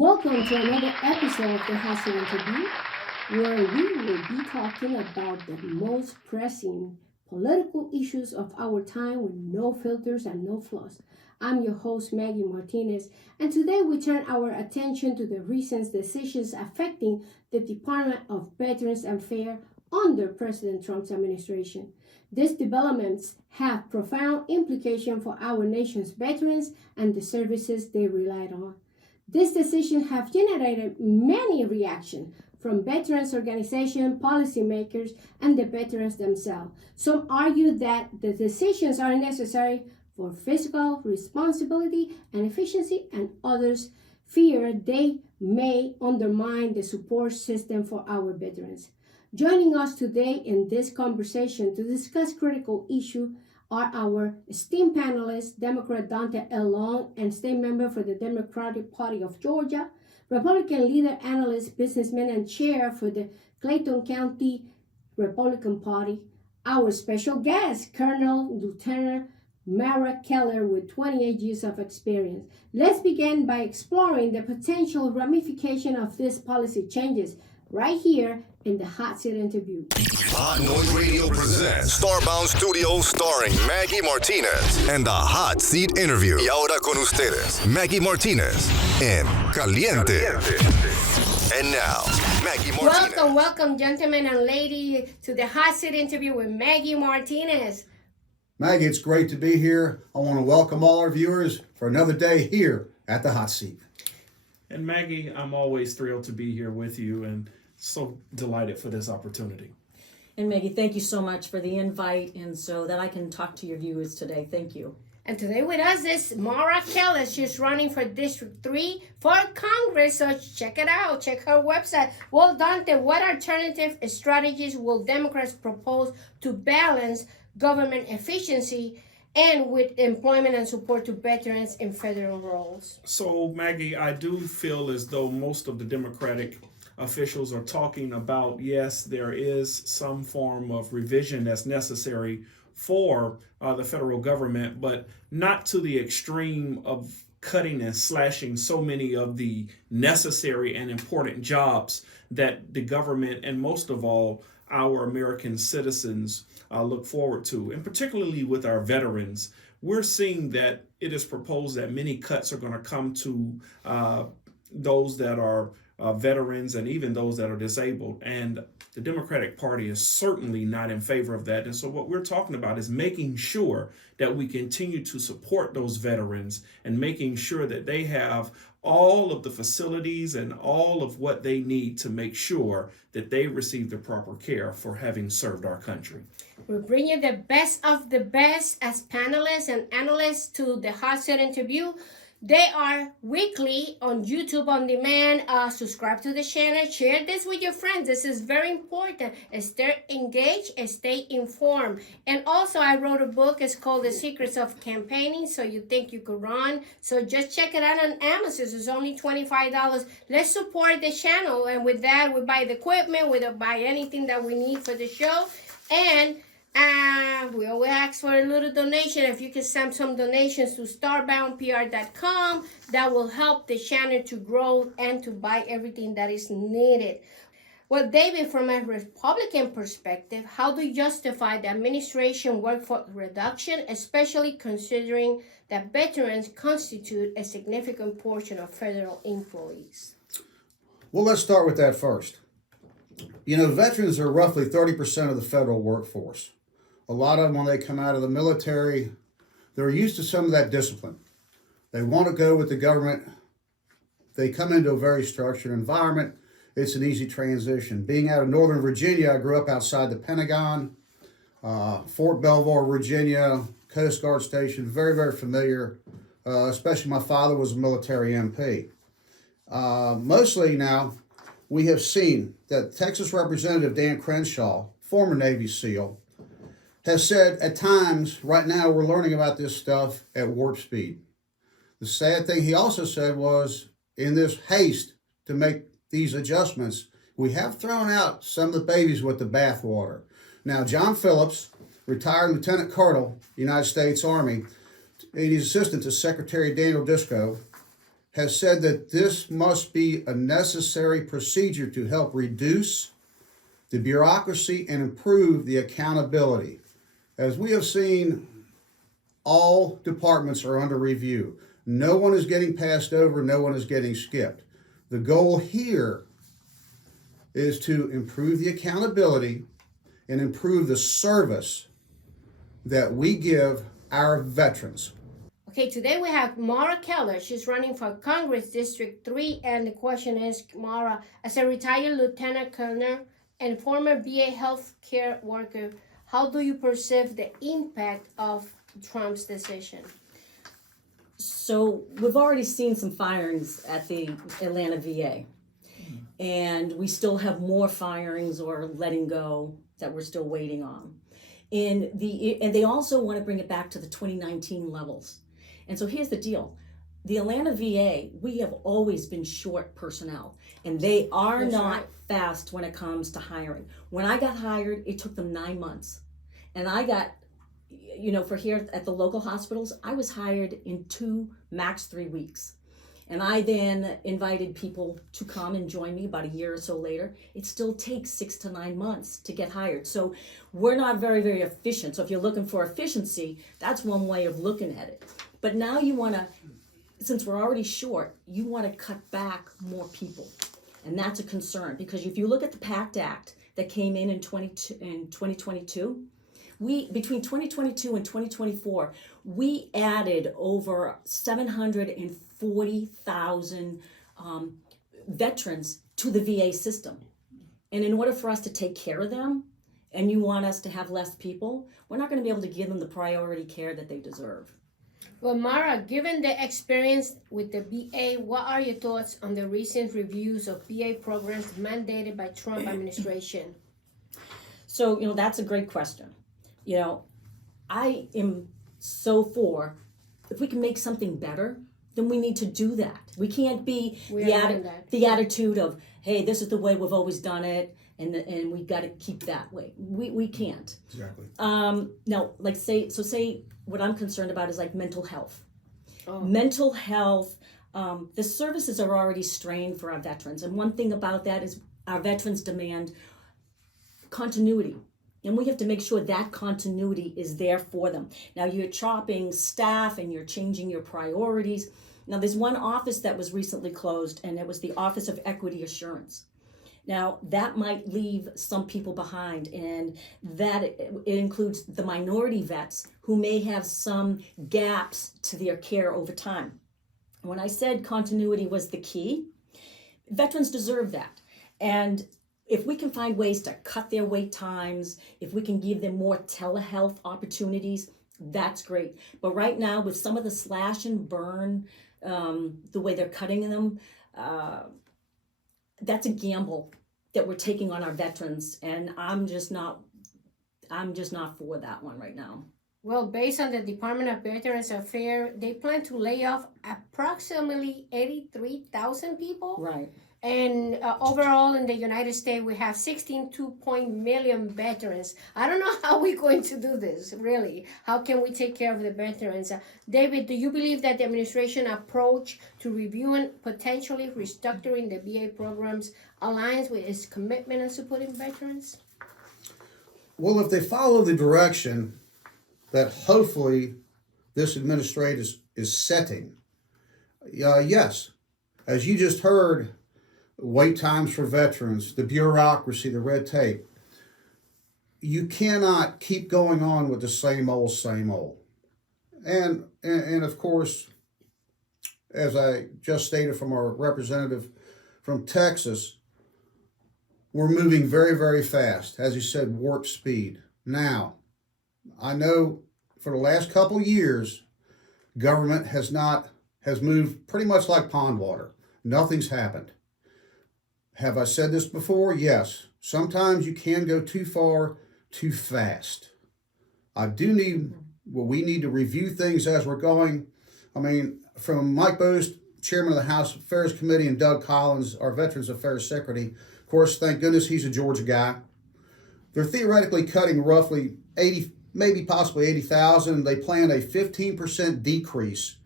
Welcome to another episode of the Hustle Interview, where we will be talking about the most pressing political issues of our time with no filters and no flaws. I'm your host, Maggy Martinez, and today we turn our attention to the recent decisions affecting the Department of Veterans Affairs under President Trump's administration. These developments have profound implications for our nation's veterans and the services they relied on. This decision have generated many reactions from veterans organizations, policymakers, and the veterans themselves. Some argue that the decisions are necessary for fiscal responsibility and efficiency, and others fear they may undermine the support system for our veterans. Joining us today in this conversation to discuss critical issues are our esteemed panelists, Democrat Daunta A and state member for the Democratic Party of Georgia, Republican leader, analyst, businessman, and chair for the Clayton County Republican Party, our special guest, Lieutenant Maura Keller, with 28 years of experience. Let's begin by exploring the potential ramification of these policy changes right here in the Hot Seat Interview. Hot Noise Radio presents Starbound Studios starring Maggy Martinez and the Hot Seat Interview. Y ahora con ustedes, Maggy Martinez en Caliente. And now, Maggy Martinez. Welcome, gentlemen and ladies, to the Hot Seat Interview with Maggy Martinez. Maggy, it's great to be here. I want to welcome all our viewers for another day here at the Hot Seat. And Maggy, I'm always thrilled to be here with you and so delighted for this opportunity. And Maggy, thank you so much for the invite and so that I can talk to your viewers today. Thank you. And today with us is Maura Keller. She's running for District 3 for Congress, so check it out. Check her website. Well, Daunta, what alternative strategies will Democrats propose to balance government efficiency and with employment and support to veterans in federal roles? So, Maggy, I do feel as though most of the Democratic officials are talking about, yes, there is some form of revision that's necessary for the federal government, but not to the extreme of cutting and slashing so many of the necessary and important jobs that the government and most of all our American citizens look forward to. And particularly with our veterans, we're seeing that it is proposed that many cuts are going to come to those that are veterans and even those that are disabled. And the Democratic Party is certainly not in favor of that. And so what we're talking about is making sure that we continue to support those veterans and making sure that they have all of the facilities and all of what they need to make sure that they receive the proper care for having served our country. We'll bring you the best of the best as panelists and analysts to the Hot Seat Interview. They are weekly on YouTube on demand. Subscribe to the channel. Share this with your friends. This is very important. Stay engaged and stay informed. And also, I wrote a book. It's called The Secrets of Campaigning, so you think you could run. So just check it out on Amazon. It's only $25. Let's support the channel. And with that, we buy the equipment. We don't buy anything that we need for the show. And we always ask for a little donation. If you can send some donations to starboundpr.com, that will help the channel to grow and to buy everything that is needed. Well, David, from a Republican perspective, how do you justify the administration workforce reduction, especially considering that veterans constitute a significant portion of federal employees? Well, let's start with that first. You know, veterans are roughly 30% of the federal workforce. A lot of them, when they come out of the military, they're used to some of that discipline. They want to go with the government. They come into a very structured environment. It's an easy transition. Being out of Northern Virginia, I grew up outside the Pentagon, Fort Belvoir, Virginia, Coast Guard Station, very, very familiar, especially my father was a military MP. Mostly now, we have seen that Texas Representative Dan Crenshaw, former Navy SEAL, has said at times, right now we're learning about this stuff at warp speed. The sad thing he also said was, in this haste to make these adjustments, we have thrown out some of the babies with the bathwater. Now, John Phillips, retired Lieutenant Colonel, United States Army, and he's assistant to Secretary Daniel Disco, has said that this must be a necessary procedure to help reduce the bureaucracy and improve the accountability. As we have seen, all departments are under review. No one is getting passed over, no one is getting skipped. The goal here is to improve the accountability and improve the service that we give our veterans. Okay, today we have Maura Keller. She's running for Congress District 3, and the question is, Maura, as a retired Lieutenant Colonel and former VA healthcare worker, how do you perceive the impact of Trump's decision? So we've already seen some firings at the Atlanta VA, and we still have more firings or letting go that we're still waiting on. And they also want to bring it back to the 2019 levels. And so here's the deal. The Atlanta VA, we have always been short personnel, and they are That's not right. fast when it comes to hiring. When I got hired, it took them 9 months. And I got, for here at the local hospitals, I was hired in 2, max 3 weeks. And I then invited people to come and join me about a year or so later. It still takes 6 to 9 months to get hired. So we're not very, very efficient. So if you're looking for efficiency, that's one way of looking at it. But now you want to, since we're already short, you want to cut back more people. And that's a concern, because if you look at the PACT Act that came in 2022, between 2022 and 2024, we added over 740,000 veterans to the VA system. And in order for us to take care of them, and you want us to have less people, we're not going to be able to give them the priority care that they deserve. Well, Maura, given the experience with the VA, what are your thoughts on the recent reviews of VA programs mandated by Trump administration? So, that's a great question. I am so for, if we can make something better, then we need to do that. We can't be the attitude of, hey, this is the way we've always done it, and we've got to keep that way. We can't. Exactly. Now, say what I'm concerned about is like mental health. Oh. Mental health, the services are already strained for our veterans. And one thing about that is our veterans demand continuity. And we have to make sure that continuity is there for them. Now, you're chopping staff and you're changing your priorities. Now, there's one office that was recently closed, and it was the Office of Equity Assurance. Now, that might leave some people behind, and that it includes the minority vets who may have some gaps to their care over time. When I said continuity was the key, veterans deserve that. And if we can find ways to cut their wait times, if we can give them more telehealth opportunities, that's great. But right now, with some of the slash and burn, the way they're cutting them, that's a gamble that we're taking on our veterans, and I'm just not for that one right now. Well, based on the Department of Veterans Affairs, they plan to lay off approximately 83,000 people. Right. And overall in the United States, we have 16.2 million veterans. I don't know how we're going to do this, really. How can we take care of the veterans? David, do you believe that the administration approach to reviewing, potentially restructuring the VA programs aligns with its commitment and supporting veterans? Well, if they follow the direction that hopefully this administration is setting, yes. As you just heard, wait times for veterans, the bureaucracy, the red tape. You cannot keep going on with the same old, same old. And of course, as I just stated from our representative from Texas, we're moving very, very fast. As you said, warp speed. Now, I know for the last couple years, government has moved pretty much like pond water. Nothing's happened. Have I said this before? Yes. Sometimes you can go too far, too fast. We need to review things as we're going. I mean, from Mike Bose, Chairman of the House Affairs Committee, and Doug Collins, our Veterans Affairs Secretary. Of course, thank goodness he's a Georgia guy. They're theoretically cutting roughly 80, maybe possibly 80,000. They plan a 15% decrease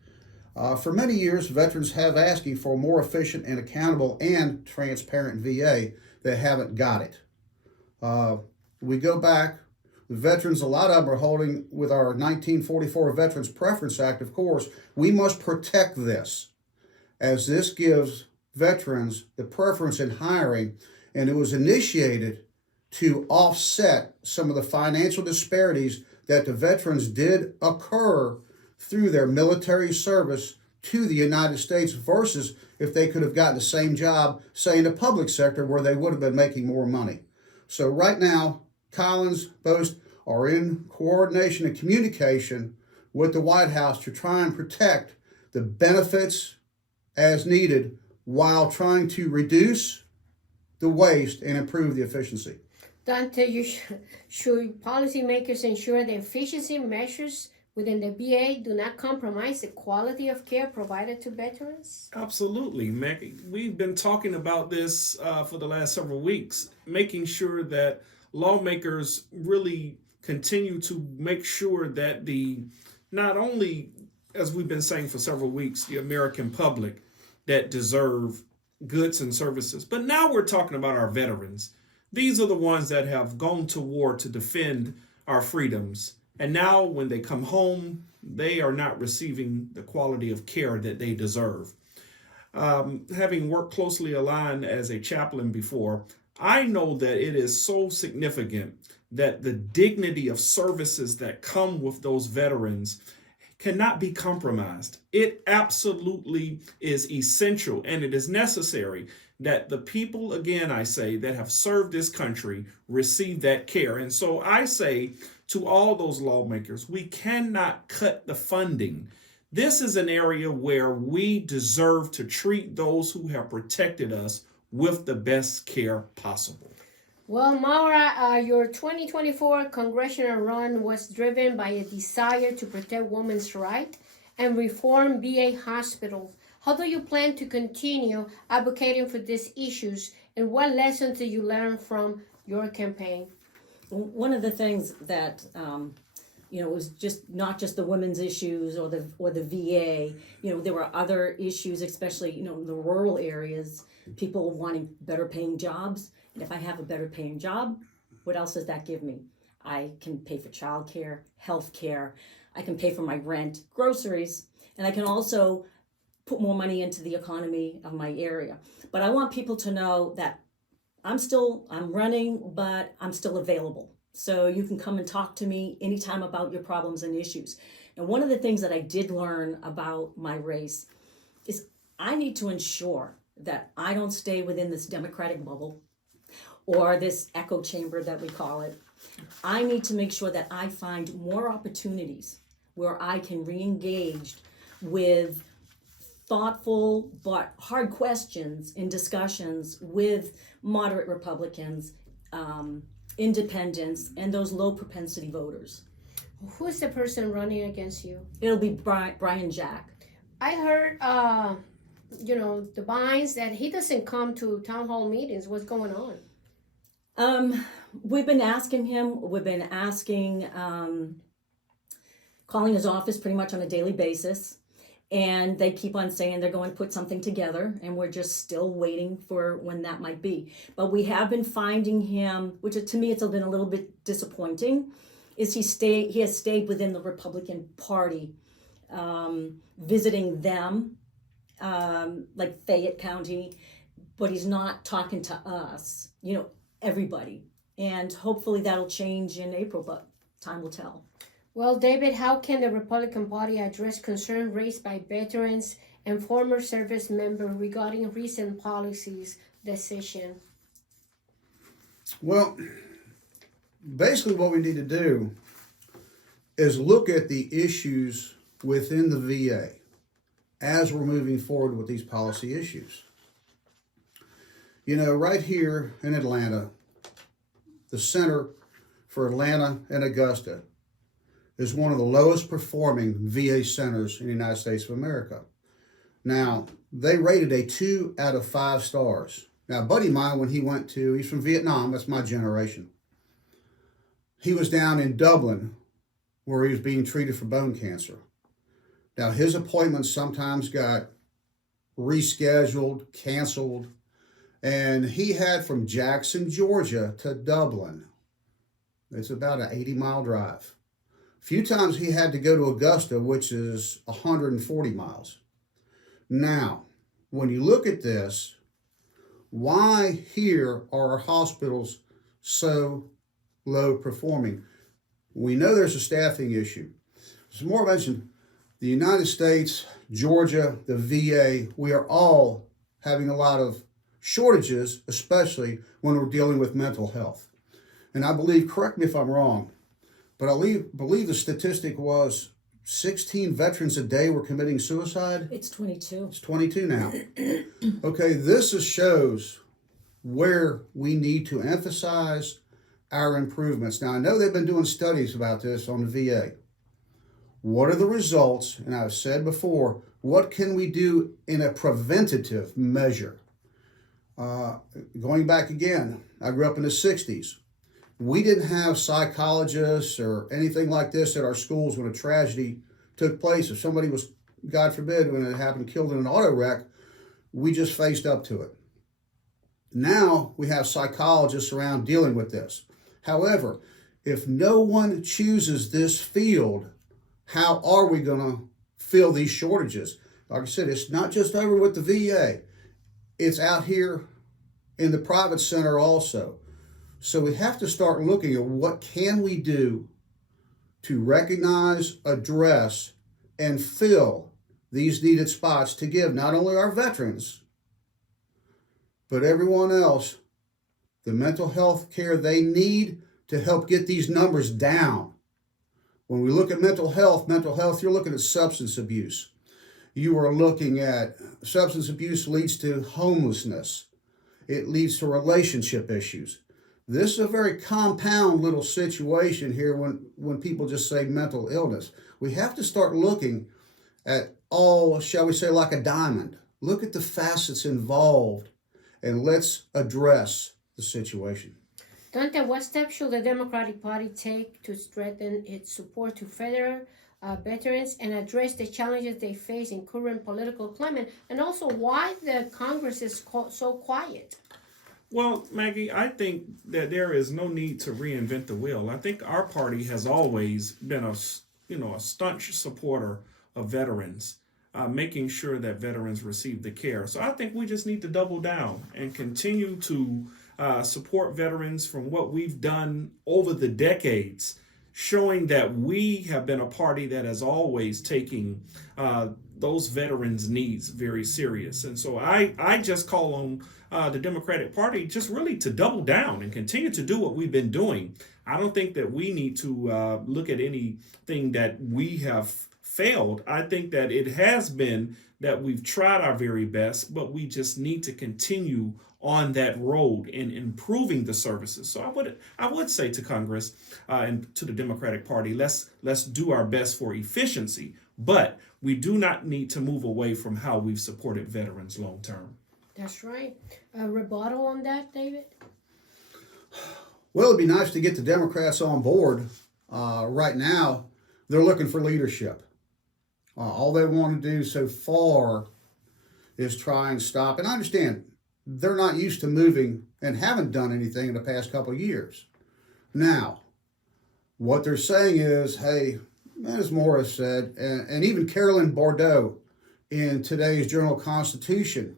For many years, veterans have asking for a more efficient and accountable and transparent VA. They haven't got it. We go back, the veterans, a lot of them are holding with our 1944 Veterans Preference Act, of course. We must protect this, as this gives veterans the preference in hiring, and it was initiated to offset some of the financial disparities that the veterans did occur through their military service to the United States versus if they could have gotten the same job, say, in the public sector where they would have been making more money. So right now, Collins, Post are in coordination and communication with the White House to try and protect the benefits as needed while trying to reduce the waste and improve the efficiency. Daunta, should policymakers ensure the efficiency measures within the VA do not compromise the quality of care provided to veterans? Absolutely, Maggie. We've been talking about this for the last several weeks, making sure that lawmakers really continue to make sure that not only, as we've been saying for several weeks, the American public that deserve goods and services, but now we're talking about our veterans. These are the ones that have gone to war to defend our freedoms. And now when they come home, they are not receiving the quality of care that they deserve. Having worked closely aligned as a chaplain before, I know that it is so significant that the dignity of services that come with those veterans cannot be compromised. It absolutely is essential, and it is necessary that the people, again, I say, that have served this country receive that care. And so I say to all those lawmakers, we cannot cut the funding. This is an area where we deserve to treat those who have protected us with the best care possible. Well, Maura, your 2024 congressional run was driven by a desire to protect women's rights and reform VA hospitals. How do you plan to continue advocating for these issues, and what lessons did you learn from your campaign? One of the things that was just not just the women's issues or the VA. There were other issues, especially in the rural areas. People wanting better paying jobs, and if I have a better paying job, what else does that give me? I can pay for childcare, health care. I can pay for my rent, groceries, and I can also put more money into the economy of my area. But I want people to know that I'm running, but I'm still available. So you can come and talk to me anytime about your problems and issues. And one of the things that I did learn about my race is I need to ensure that I don't stay within this Democratic bubble or this echo chamber that we call it. I need to make sure that I find more opportunities where I can re-engage with thoughtful but hard questions in discussions with moderate Republicans, independents, and those low propensity voters. Who's the person running against you? It'll be Brian Jack. I heard, the Vines, that he doesn't come to town hall meetings. What's going on? We've been asking him. Calling his office pretty much on a daily basis. And they keep on saying they're going to put something together, and we're just still waiting for when that might be. But we have been finding him, which to me it's been a little bit disappointing, is he has stayed within the Republican Party, visiting them, like Fayette County, but he's not talking to us, everybody. And hopefully that'll change in April, but time will tell. Well, David, how can the Republican Party address concerns raised by veterans and former service members regarding recent policies decision? Well, basically what we need to do is look at the issues within the VA as we're moving forward with these policy issues. Right here in Atlanta, the Center for Atlanta and Augusta is one of the lowest performing VA centers in the United States of America. Now, they rated a 2 out of 5 stars. Now, a buddy of mine, when he's from Vietnam, that's my generation. He was down in Dublin where he was being treated for bone cancer. Now, his appointments sometimes got rescheduled, canceled, and he had from Jackson, Georgia to Dublin. It's about an 80-mile drive. A few times he had to go to Augusta, which is 140 miles. Now, when you look at this, why here are our hospitals so low performing? We know there's a staffing issue. As Maura mentioned, the United States, Georgia, the VA, we are all having a lot of shortages, especially when we're dealing with mental health. And I believe, correct me if I'm wrong, but I believe the statistic was 16 veterans a day were committing suicide. It's 22. It's 22 now. Okay, this shows where we need to emphasize our improvements. Now, I know they've been doing studies about this on the VA. What are the results? And I've said before, what can we do in a preventative measure? Going back again, I grew up in the 60s. We didn't have psychologists or anything like this at our schools when a tragedy took place. If somebody was, God forbid, when it happened, killed in an auto wreck, we just faced up to it. Now we have psychologists around dealing with this. However, if no one chooses this field, how are we going to fill these shortages? Like I said, it's not just over with the VA. It's out here in the private center also. So we have to start looking at what can we do to recognize, address, and fill these needed spots to give not only our veterans, but everyone else the mental health care they need to help get these numbers down. When we look at mental health, you're looking at substance abuse. You are looking at substance abuse leads to homelessness. It leads to relationship issues. This is a very compound little situation here when people just say mental illness. We have to start looking at all, shall we say, like a diamond. Look at the facets involved and let's address the situation. Daunta, what steps should the Democratic Party take to strengthen its support to federal veterans and address the challenges they face in current political climate, and also why the Congress is so quiet? Well, Maggie, I think that there is no need to reinvent the wheel. I think our party has always been a staunch supporter of veterans, making sure that veterans receive the care. So I think we just need to double down and continue to support veterans from what we've done over the decades, showing that we have been a party that has always taken those veterans' needs very serious. And so I just call on the Democratic Party just really to double down and continue to do what we've been doing. I don't think that we need to look at anything that we have failed. I think that it has been that we've tried our very best, but we just need to continue on that road in improving the services. So I would say to Congress and to the Democratic Party, let's do our best for efficiency, but we do not need to move away from how we've supported veterans long term. That's right. A rebuttal on that, David? Well, it'd be nice to get the Democrats on board. Right now, they're looking for leadership. All they want to do so far is try and stop. And I understand they're not used to moving and haven't done anything in the past couple of years. Now, what they're saying is, hey, as Maura said, and even Carolyn Bordeaux in today's Journal-Constitution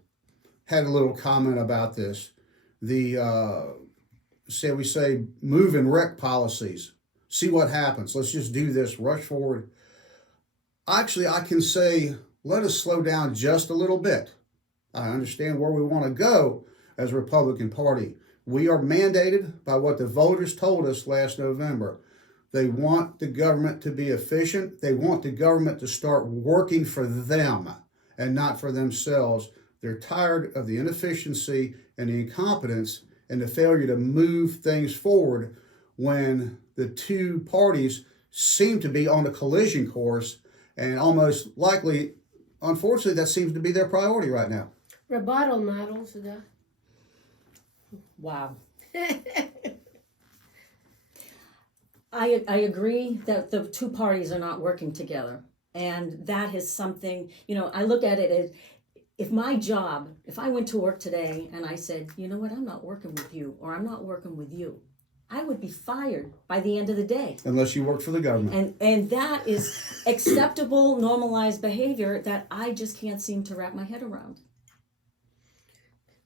had a little comment about this. The, we say, move and wreck policies. See what happens. Let's just do this, rush forward. Actually, I can say, let us slow down just a little bit. I understand where we want to go as a Republican Party. We are mandated by what the voters told us last November. They want the government to be efficient. They want the government to start working for them and not for themselves. They're tired of the inefficiency and the incompetence and the failure to move things forward when the two parties seem to be on a collision course, and almost likely, unfortunately, that seems to be their priority right now. Rebuttal models. Wow. I agree that the two parties are not working together. And that is something, I look at it as, if I went to work today and I said, you know what, I'm not working with you, or I'm not working with you, I would be fired by the end of the day. Unless you worked for the government. And that is acceptable, normalized behavior that I just can't seem to wrap my head around.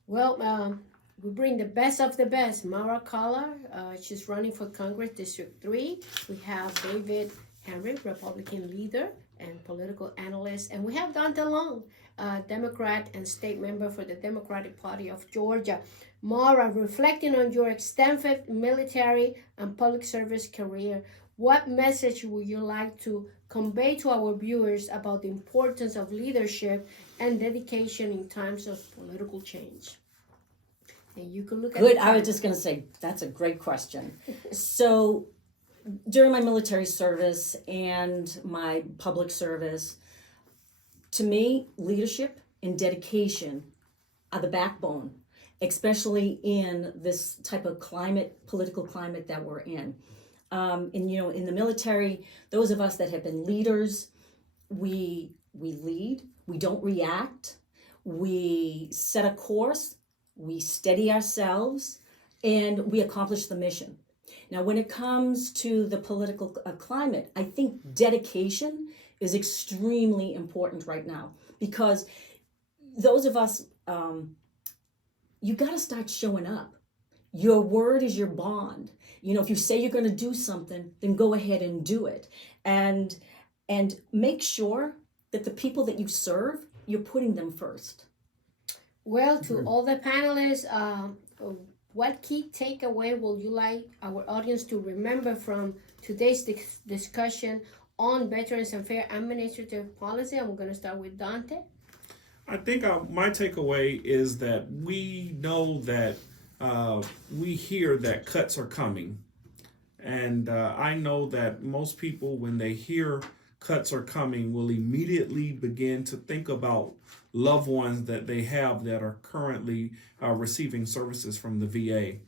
Well, we bring the best of the best. Maura Keller, she's running for Congress District 3. We have David Hamrick, Republican leader and political analyst. And we have Daunta A, Democrat and state member for the Democratic Party of Georgia. Maura, reflecting on your extensive military and public service career, what message would you like to convey to our viewers about the importance of leadership and dedication in times of political change? And you can look at Good. I was just going to say, that's a great question. So during my military service and my public service, to me, leadership and dedication are the backbone, especially in this type of political climate that we're in. In the military, those of us that have been leaders, we lead, we don't react, we set a course, we steady ourselves, and we accomplish the mission. Now, when it comes to the political climate, I think dedication is extremely important right now, because those of us, you got to start showing up. Your word is your bond. If you say you're going to do something, then go ahead and do it. And make sure that the people that you serve, you're putting them first. Well, to all the panelists, what key takeaway would you like our audience to remember from today's discussion on veterans and fair administrative policy? I'm going to start with Daunta. I think my takeaway is that we know that we hear that cuts are coming. And I know that most people, when they hear cuts are coming, will immediately begin to think about loved ones that they have that are currently receiving services from the VA.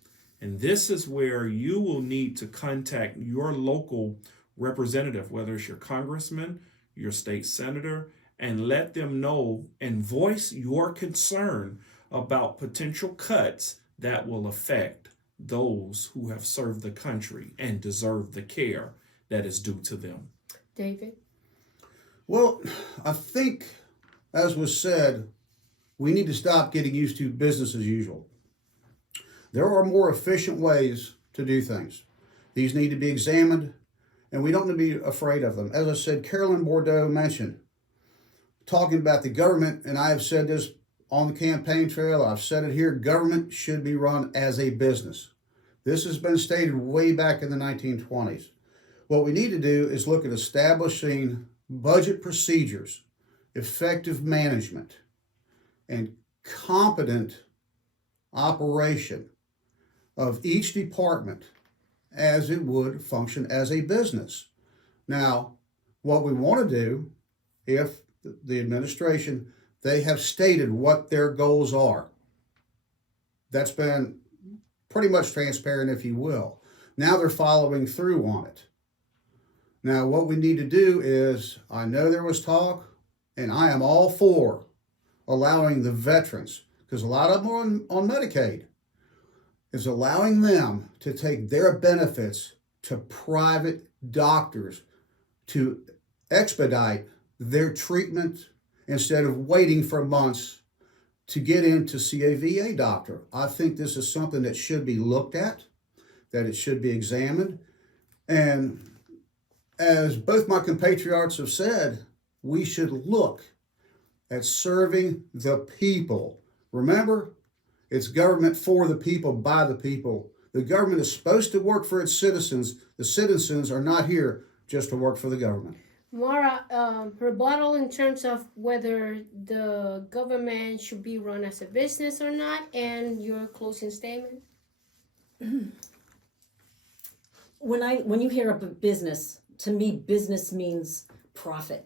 And this is where you will need to contact your local representative, whether it's your congressman, your state senator, and let them know and voice your concern about potential cuts that will affect those who have served the country and deserve the care that is due to them. David? Well, I think, as was said, we need to stop getting used to business as usual. There are more efficient ways to do things. These need to be examined, and we don't need to be afraid of them. As I said, Carolyn Bordeaux mentioned, talking about the government, and I have said this on the campaign trail, I've said it here, government should be run as a business. This has been stated way back in the 1920s. What we need to do is look at establishing budget procedures, effective management, and competent operation of each department as it would function as a business. Now, what we want to do, if the administration, they have stated what their goals are. That's been pretty much transparent, if you will. Now they're following through on it. Now, what we need to do is, I know there was talk, and I am all for allowing the veterans, because a lot of them are on Medicaid, is allowing them to take their benefits to private doctors to expedite their treatment instead of waiting for months to get in to see a VA doctor. I think this is something that should be looked at, that it should be examined. And as both my compatriots have said, we should look at serving the people. Remember, it's government for the people, by the people. The government is supposed to work for its citizens. The citizens are not here just to work for the government. Maura, rebuttal in terms of whether the government should be run as a business or not, and your closing statement. When you hear of a business, to me, business means profit,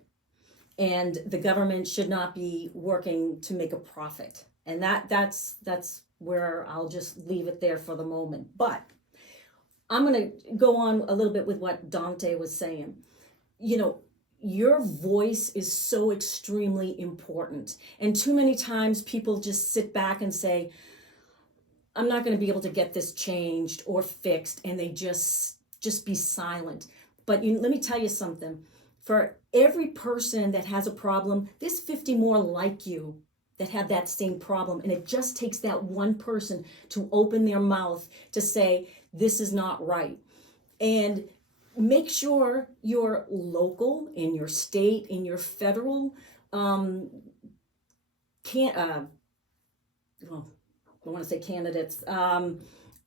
and the government should not be working to make a profit. And that's where I'll just leave it there for the moment. But I'm going to go on a little bit with what Daunta was saying. your voice is so extremely important. And too many times people just sit back and say, I'm not going to be able to get this changed or fixed, and they just be silent. But let me tell you something. For every person that has a problem, there's 50 more like you that have that same problem. And it just takes that one person to open their mouth to say, this is not right. And make sure your local, in your state, in your federal, I want to say candidates,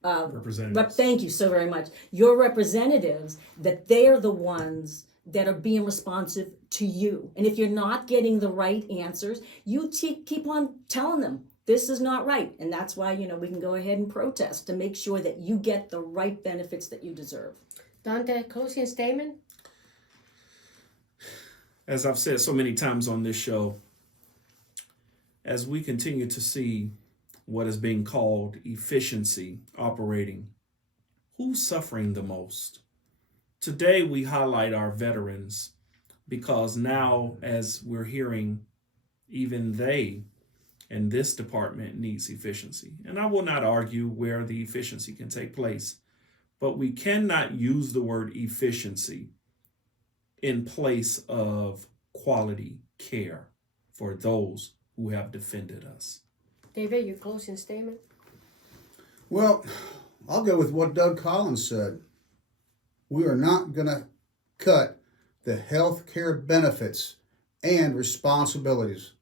Representatives. Thank you so very much. Your representatives, that they are the ones that are being responsive to you. And if you're not getting the right answers, you keep on telling them this is not right. And that's why, we can go ahead and protest to make sure that you get the right benefits that you deserve. Daunta, closing statement? As I've said so many times on this show, as we continue to see what is being called efficiency operating, who's suffering the most? Today, we highlight our veterans because now, as we're hearing, even they in this department needs efficiency. And I will not argue where the efficiency can take place, but we cannot use the word efficiency in place of quality care for those who have defended us. David, your closing statement? Well, I'll go with what Doug Collins said. We are not going to cut the health care benefits and responsibilities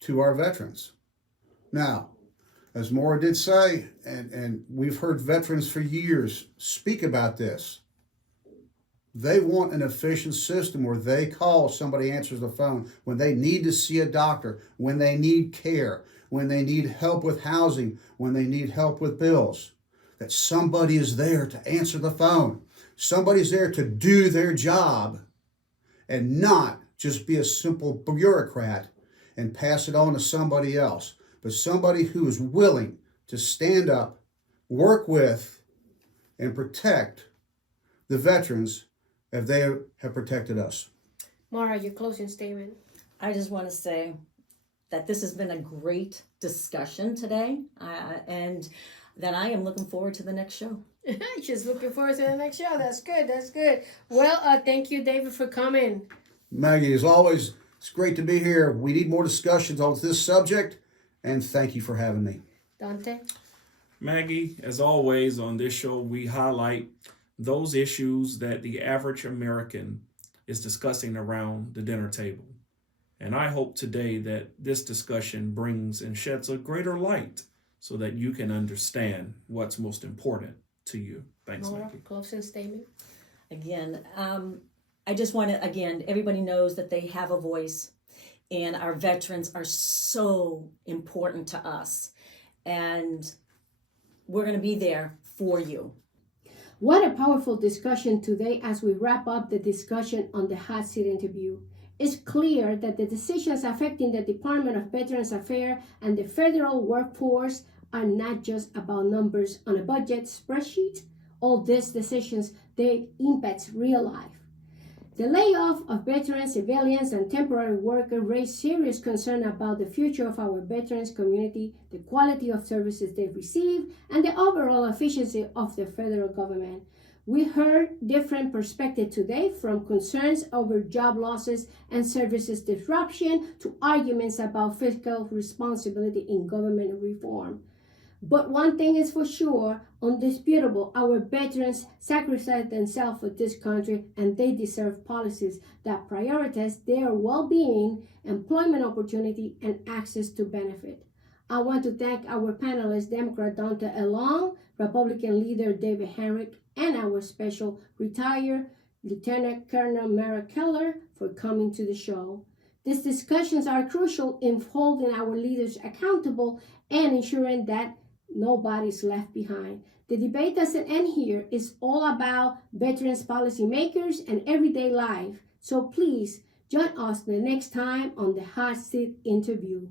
to our veterans. Now, as Maura did say, and we've heard veterans for years speak about this, they want an efficient system where they call, somebody answers the phone, when they need to see a doctor, when they need care, when they need help with housing, when they need help with bills, that somebody is there to answer the phone. Somebody's there to do their job and not just be a simple bureaucrat and pass it on to somebody else, but somebody who is willing to stand up, work with, and protect the veterans as they have protected us. Maura, your closing statement? I just want to say that this has been a great discussion today, and that I am looking forward to the next show. Just looking forward to the next show. That's good. That's good. Well, thank you, David, for coming. Maggie, as always, it's great to be here. We need more discussions on this subject, and thank you for having me. Daunta? Maggie, as always on this show, we highlight those issues that the average American is discussing around the dinner table. And I hope today that this discussion brings and sheds a greater light so that you can understand what's most important to you. Thanks, Maura, Maggie. closing statement? Again, I just want to, everybody knows that they have a voice, and our veterans are so important to us. And we're going to be there for you. What a powerful discussion today as we wrap up the discussion on the hot seat interview. It's clear that the decisions affecting the Department of Veterans Affairs and the federal workforce are not just about numbers on a budget spreadsheet. All these decisions, they impact real life. The layoff of veterans, civilians, and temporary workers raise serious concern about the future of our veterans community, the quality of services they receive, and the overall efficiency of the federal government. We heard different perspectives today, from concerns over job losses and services disruption to arguments about fiscal responsibility in government reform. But one thing is for sure, undisputable, our veterans sacrificed themselves for this country, and they deserve policies that prioritize their well-being, employment opportunity, and access to benefit. I want to thank our panelists, Democrat Daunta A, Republican leader David Hamrick, and our special retired Lieutenant Colonel Maura Keller for coming to the show. These discussions are crucial in holding our leaders accountable and ensuring that nobody's left behind. The debate doesn't end here. It's all about veterans, policymakers, and everyday life. So please join us the next time on the Hot Seat Interview.